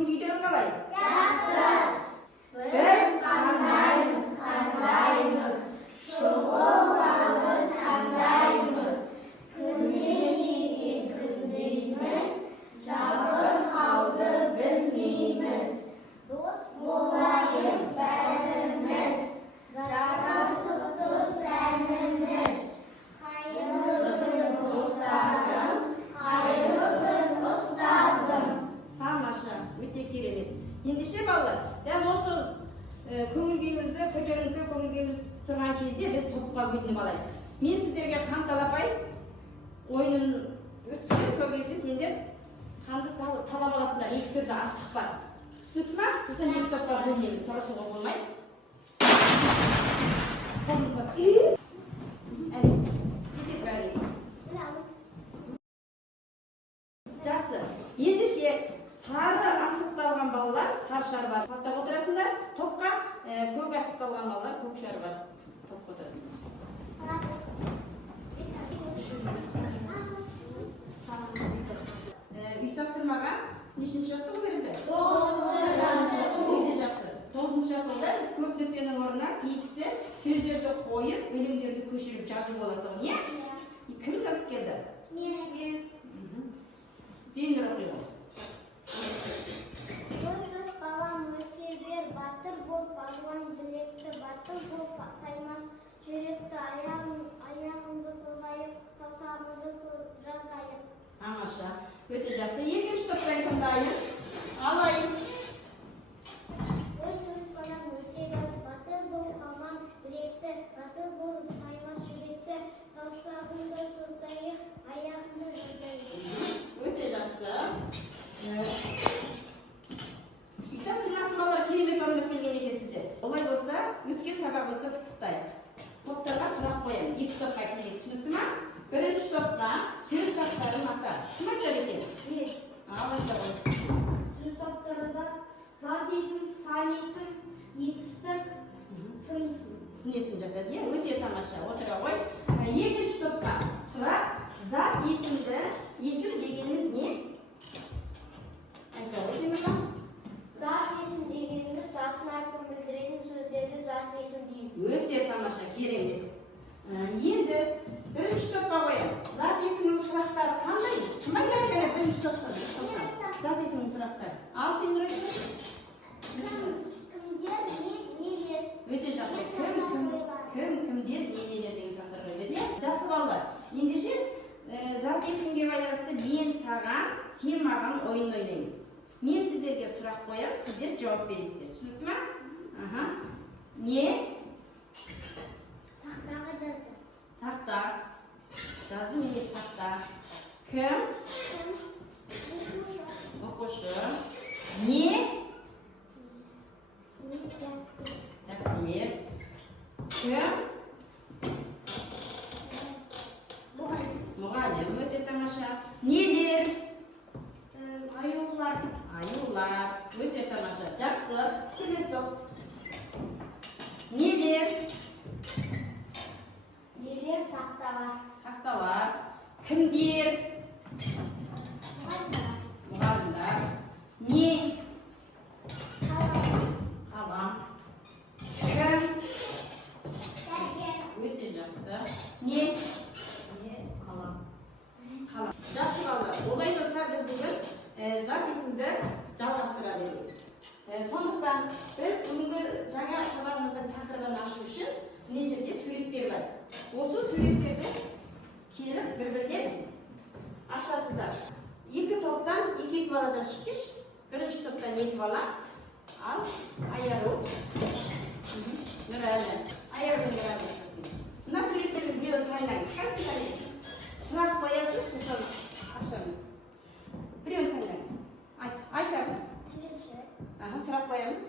көңіл-күйлерің қалай? Жақсы. Біз таңдаймыз. Шұғыланы таңдаймыз. Күннеге күндейміз. Жабырқауды білмейміз. Дос болайық бәріміз. Жарасықты сәніміз. Қайырлы күн достарым, қайырлы күн ұстазым. Тамаша, өте керемет. Ендеше балалар, дәл осы көңіл-күйімізді, көтеріңкі көңіл-күйіміз тұрған кезде біз топқа бөлініп алайық. Мен сіздерге қан талапай ойынын өткізген сол кезде сендер қанды талап аласыңдар. Екі түрлі астық бар. Түсінікті ма? Сосын екі топқа бөлінеміз. Таласуға болмай. Қолымызға түсейік. Әне, жетеді бәрі. Жақсы. Ендеше сары асықты алған балалар сары шар бар. Тақтаға отырасыңдар. Топқа көк асықты алған балалар көк шар бар. Топқа отырасыңдар. Үй тапсырмаға нешінші жаттығу берілді? 9-шы. Өте жақсы. 9-шы жаттығуда біз көп нүктенің орнына тиісті сөздерді қойып, өлеңдерді көшіріп жазу болады. Не? Кім жазып келді? Мен. Зейнұр оқиды. Сөз қалам өсе бер, батыр бол, палуан білекті, батыр бол, қаймас жүректі, аяғымды созайып, саусағымды жазайып. Тамаша. Өте жақсы. Екінші топтан тыңдайық. Алайық. Сөз қалам өсе бер, батыр бол, палуан білекті, батыр бол, қаймас жүректі, саусағымды созайып, аяғымды жазайып. Өте жақсы. Тапсырмасын балалар керемет орындап келген екенсіздер. Олай болса, өткен сабағымызды пысықтайық. Топтарға сұрақ қоямын. Екі топқа келейік. Түсінікті ма? Бірінші топқа сөз таптарын ата. Кім айтар екен? Мен. Ал айта ғой. Сөз таптарында зат есім, сан есім, етістік, сын есім. Сын есім жатады, е? Өте тамаша. Отыра ғой. Екінші топқа сұрақ. Зат есімді, есім дегеніміз не? Айта ғой, Темірхан. Зат есім дегеніміз затын атын білдіретін сөздерді зат есім дейміз. Өте тамаша, керемет. Енді бірінші топқа қоямын. Зат есімнің сұрақтары қандай? Кім айтар екен бірінші топқа? Зат есімнің сұрақтары. Ал сен сұрайсың? Кімдер, нелер? Өте жақсы. Кімдер, нелер деген сұрақтар қойылады. Жақсы балалар. Ендеше зат есімге байланысты мен саған, сен маған ойын ойнаймыз. Мен сіздерге сұрақ қоям, сіздер жауап бересіздер. Түсінікті ма? Не? Тақтаға жазды. Тақта. Жаздым емес тақта. Кім? Оқушы. Не? Тәптер. Кім? Мұғалім. Өте тамаша. Нелер? Аюлар. Аюлар. Өте тамаша. Жақсы. Келесі топ. Нелер? Нелер тақталар. Тақталар. Кімдер? Мұғалімдар. Не? Қалам. Кім? Өте жақсы. Не? Қалам. Қалам. Жақсы балалар. Олай болса біз бүгін зат есімді жалғастыра береміз. Сондықтан біз бүгінгі жаңа сабағымыздың тақырыбын ашу үшін мына жерде суреттер бар. Осы суреттерді келіп бір-бірден ашасыздар. Екі топтан, екі баладан шыққыш. Бірінші топтан екі бала. Ал Айару. Нұрәлі. Айару мен Нұрәлі ашасын. Мына суреттерді біреуін таңдаңыз. Қайсысын таңдаңыз? Сұрақ қоясыз, сосын ашамыз. Біреуін таңдаңыз. Айтамыз. Сұрақ қоямыз.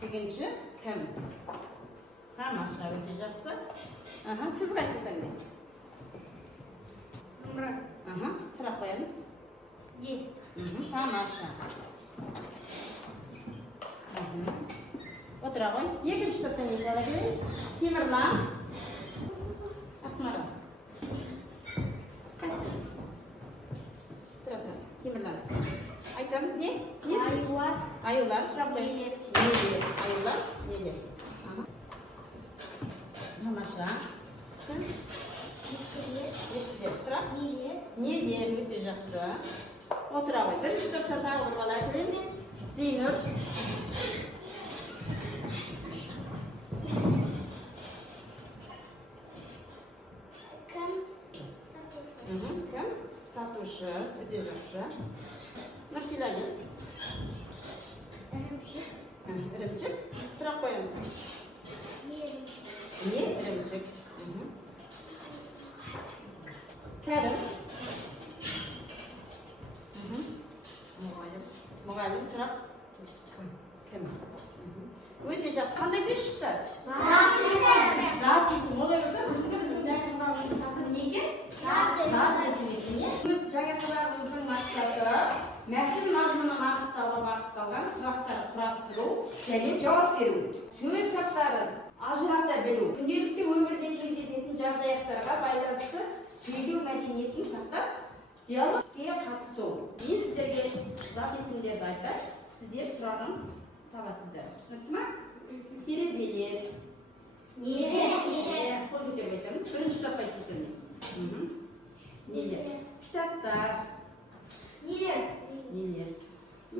Тігінші кім? Тамаша, өте жақсы. Сіз қайсысын таңдайсыз? Зымра. Сұрақ қоямыз. Е. Тамаша. Отыра ғой. Екінші топтан екі бала береміз. Темірлан. Ақмарал. Қайсысын? Темірлан. Айта. aytamiz. Ne? Ayular. Ayollar so'rab qo'ying. Neler. Neler? Ayollar neler? Tamasha. Siz Misli. eshitib turib. Neler. Neler o'ta yaxshi. O'tira qo'y. Birinchi to'pda tag'in bir bola aytamiz. Zeynur. Kim? Kim? Satoshi. O'ta yaxshi. Nursilagin. Irımşık. Irimchik. So'rab qo'yamiz. Yerim. Ne? Irimchik. Karim. Muallim so'rab. Kim? O'ta yaxshi. Qanday so'z chiqdi? Zat ismi bo'laversa, bugungi bizning yangi sababimizning taqdiri nega? Zat ismi ekan. Biz yangi sababimizning maqsadi matn mazmuni ma'rifatda bag'ishlangan suratlar qurashtiruv, ya'ni javob beruv. So'z taklari ajrata biluv. Kundelikli umrda кездесетін жағдаяттарға байланысты сөйлеу мәдениетін сақтап, диалогқа қатысу. Мен сіздерге зат есімдерді айтып, сіздер сұрағын табасыздар. Түсінікті ме? Терезелер. Қол көтеріп айтамыз. Бірінші тапқа кетемін. Нелер? Кітаптар. Нелер?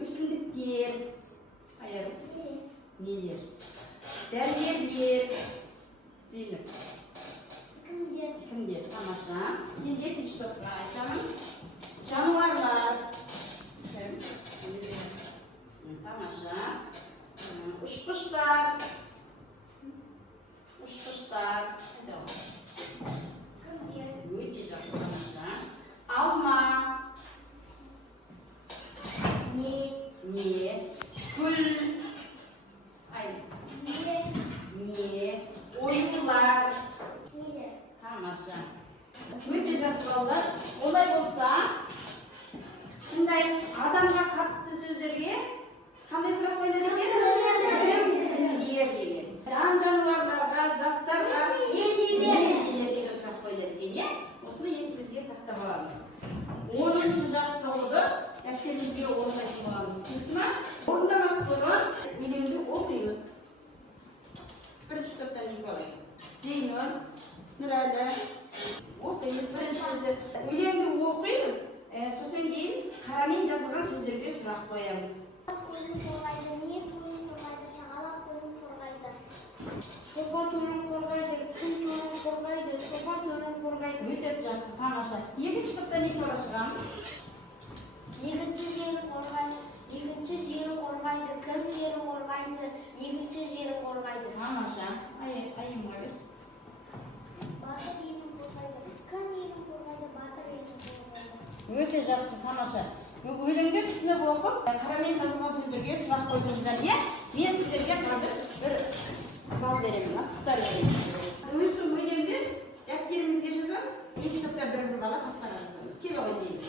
Өсімдіктер. Аяр. Нелер? Дәрігерлер. Деймін. Kimdir? Тамаша. Енді екінші топқа айтамын. Жануарлар. Тамаша. Ұшқыштар. Өте жақсы. Тамаша. Алма. Не. Гүл. Не. Оюлар. Тамаша. Өте жақсы балалар. Олай болса, шындай адамға қатысты сөздерге қандай сұрақ қойылады екен? Нелер деген. Жан-жануарларға, заттарға нелерге де сұрақ қойылады екен. Осыны есімізге сақтап аламыз. 10-шы жаттығуды дәптерімізге орындайтын боламыз. Түсінікті ме? Орындамас бұрын өлеңді оқимыз. Бірінші топтан екі бала. Зейнұр, Нұрәлі. Оқимыз бірінші сөздер. Өлеңді оқимыз. Сосын кейін қарамен жазылған сөздерге сұрақ қоямыз. Шопа торын қорғайды, күн торын қорғайды, шопа торын қорғайды. Өте жақсы, тамаша. Екінші топтан екі бала шығамыз. Екінші жері қорғайды, кім жері қорғайды, екінші жері қорғайды. Тамаша. Айым бар. Батыр елін қорғайды, кім елін қорғайды, батыр елін қорғайды. Өте жақсы, тамаша. Өлеңді түсініп оқып, қарамен жазылған сөздерге сұрақ қойдыңыздар, иә? Мен сіздерге қазір бір жол беремін, асықтар беремін. Өзі өлеңді дәптерімізге жазамыз, екі топта бір бала тақтаға жазамыз. Келе ғой дейміз.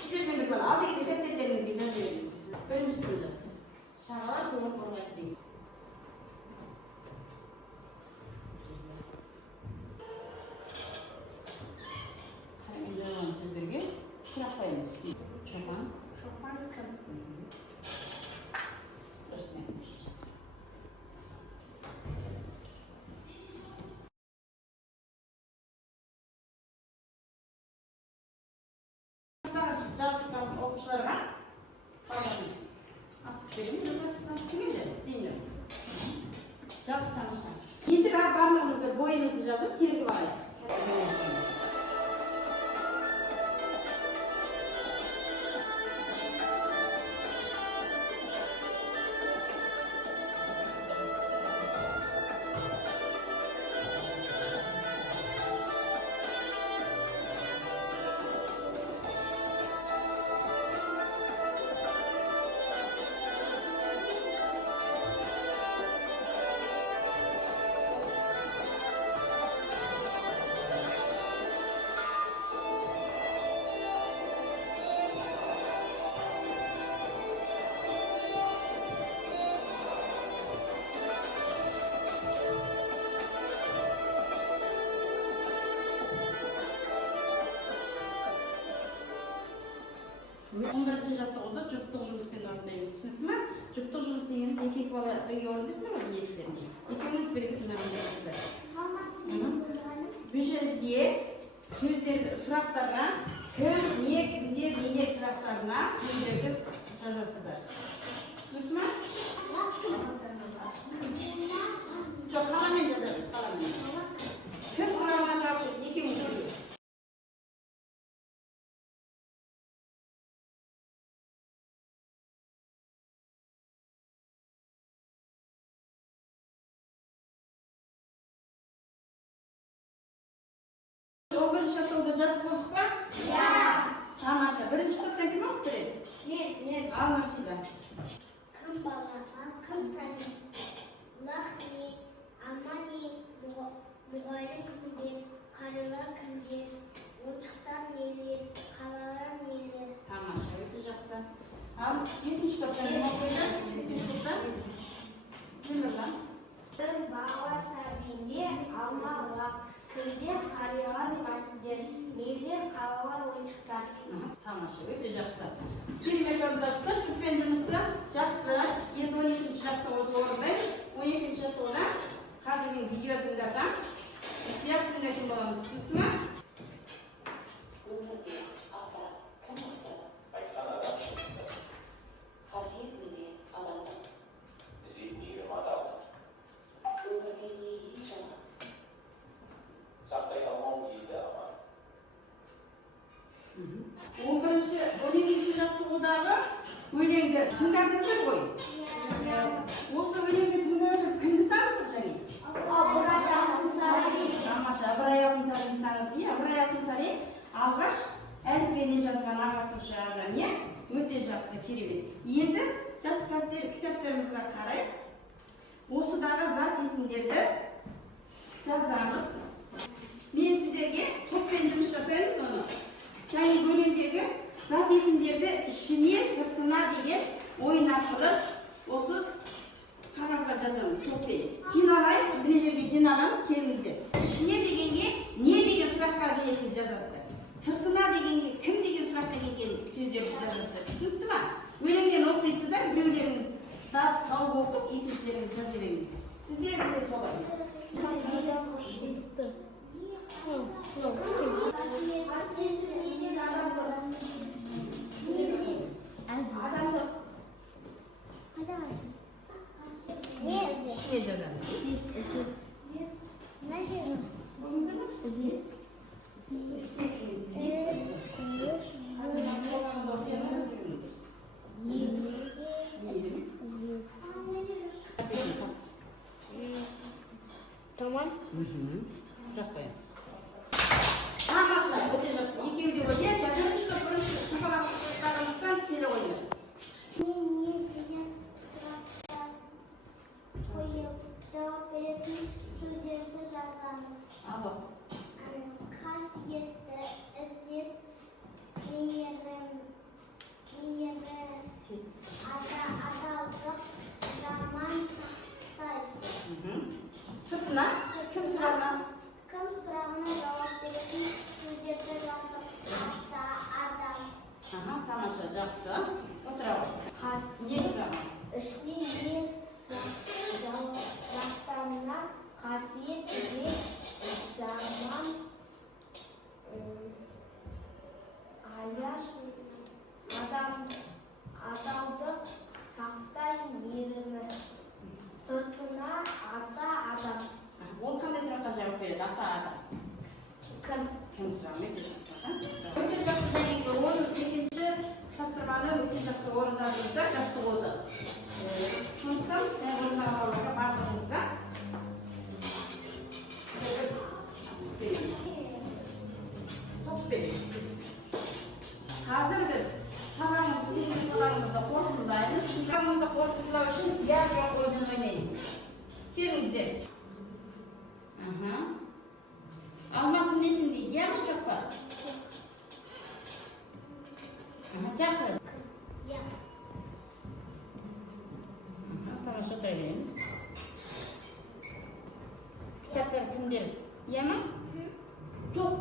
Сіздерден бір бала, алдыгеде дәптертеріңізге жазып береміз. Біріншісін жаз. Шағалар көңіл қорғайды дейді. Қарамен жазылған сөздерге сұрақ қоямыз. Шопан. Шопан кім? Жазып оқушыларға асып беремін. Кімеді? Зейнұр. Жақсы, тамаша. Енді барлығымызды бойымызды жазып, сергіп алайық. 11-chi жаттығуды жұптық жұмыспен орындаймыз. Түсінікті ме? Жұптық жұмыс дегеніміз екі бала бірге орындайсыздар ма білесіздер? Екеуіңіз бірге орындайсыздар. Бұл жерде сөздерді сұрақтарға кім, не, кімдер, неге сұрақтарына сөздерді жазасыздар. Түсінікті ме? Жоқ, қаламен жазасыз, қаламен. Кім сұрағына жауап береді, екеуіңіз бірге. Жаттығуды жазып болдық па? Ja. Тамаша. Бірінші топтан кім оқып береді? Мен. Ал Марсуда. Кім бала, кім сәні, лахни, амани, мұғайрым кімдер, қарылар кімдер, ойыншықтар нелер, қалалар нелер. Тамаша, өте жақсы. Ал екінші топтан кім оқып береді? Екінші топтан? Темірлан. Кім бала сәбине, алмала, кімдер, қарылар кімдер, нелер, қалалар ойыншықтар. Тамаша, өте жақсы. Келмек орындасыздар, жұппен жұмыста жақсы. Енді 12-ші жаттығуды орындаймыз. 12-ші жаттығуда қазір мен видео тыңдатам. Аяқ тыңдайтын боламыз, түсінікті ме? Өмірде ата кім мықты? Айтқан адам шықты. Қасиет неде адамның? Ізет мейірім адалдық. Өмірде не ел жаман? Сақтай алмау елді аман. 12-ші жаттығудағы өлеңді тыңдадыңыздар ғой. Осы өлеңді тыңдап кімді таныдық және? Ыбырай Алтынсарин. Тамаша, Ыбырай Алтынсаринді таныдық. Ыбырай Алтынсарин алғаш әліппені жазған ағартушы адам, өте жақсы, керемет. Енді кітаптарымызға қарайық. Осыдағы зат есімдерді жазамыз. Мен сіздерге топпен жұмыс жасаймыз оны. Және бөлімдегі зат есімдерді ішіне, сыртына деген ойын арқылы осы қағазға жазамыз топпен. Жиналайық, бір жерге жиналамыз, келіңіздер. Ішіне дегенге не деген сұраққа келетінін жазасыздар. Сыртына дегенге кім деген сұраққа келген сөздерді жазасыздар. Түсінікті ме? Өлеңден оқисыздар, біреулеріңіз тауып оқып, екіншілеріңіз жаза беріңіздер. Сіздер де солай. İşine yazalım. Tamam. Sırak koyarız. Tamam, öte жақсы. Екеуі де ойнайды, жаңа үшті бірінші шапалақтарымыздан келе ойнайды. Не деген сұрақтар қойып жауап беретін сөздерді жазамыз. Ал. Қасиетті, ізет, мейірім, адалдық, жаман, сақтай. Сыртына, кім сұрағына? Кім сұрағына жауап беретін сөздерді жазып, ата, адам. Тамаша, жақсы. Отыра ғой. Не сұрағы? Ішіне жақтарына қасиет, ізет, жаман, аяш, адалдық, сақтай, мейірімі. Сыртына ата, адам. Ол қандай сұраққа жауап береді? Ата. Кім сұрағына өте жақсы. Өте жақсы және 12-ші тапсырманы өте жақсы орындадыңыздар, жаттығуды. Сондықтан орындағандарға барлығыңызға топпен. Қазір біз сабағымызды қорытындылаймыз. Сабағымызды қорытындылау үшін я жоқ ойын ойнаймыз. Келіңіздер. Алмасын несінде, я ма жоқ па? Жақсы. Я. Тамаша, отыра береміз. Кітаптар кімдер? Я ма? Жоқ.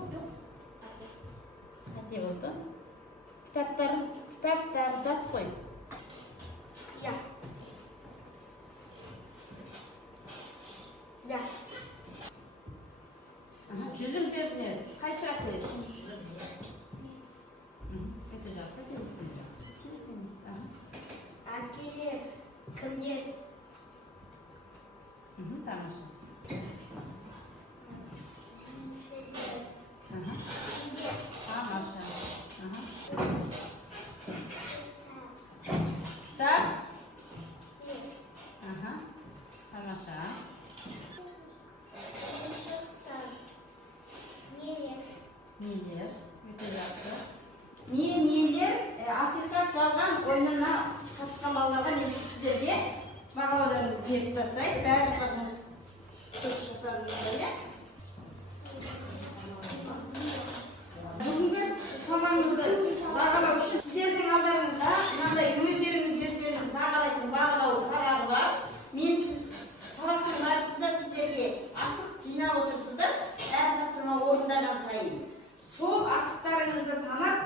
Қате болды. Tap zat koy. Ya. Ya. Cüzüm sözünü kaç sıra koyuyorsun? Öteceğiz. Kimsin? Akili. Kımcı. Tamam. Tamam aşağı. Kitap. Tamam aşağı. Niye? Niye? Afrika çalgan oyununa katışkan ballardan sizlerge mağalalarınızı berip taslayın. Bärlikleriniz çalışırsanız bugünkü tamamınızı bağlamak için sizlerin allarınızda mınday gözleriniz bağlağı kararı var. Men siz sabahtan karşısında sizlerge asık jina otursunuzlar. Tapsırma orundan sayın. Sol asıklarınızda sanat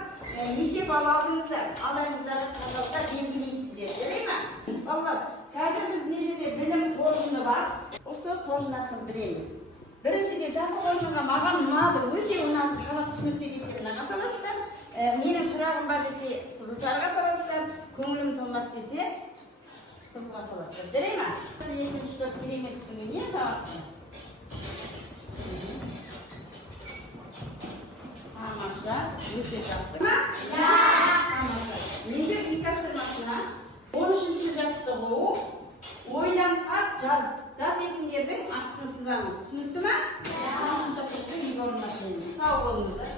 neşe bağladığınızda alanınızda kazanızda belgileyizsizler, değil mi? Vallahi, қазір biz neşede bilim қоржыны var. Осы қоржын арқылы білеміз. Біріншіде жасыл қоржынға маған ұнады, өте ұнады, сабақ түсінікті десе мынаға саласыздар. Менің сұрағым бар десе қызылсарыға саласыздар, көңілім толмады десе қызылға саласыздар. Жарай ма? Екінші топ керемет түсіну не сабақты? Тамаша, өте жақсы ма? Да! Тамаша. Енді үй тапсырмасына 13-ші жаттығу ойланып жаз. Зат есімдердің астын сызамыз. Түсінікті ма? 13-ші жаттықтың үй орнына келеміз. Сау болыңыздар.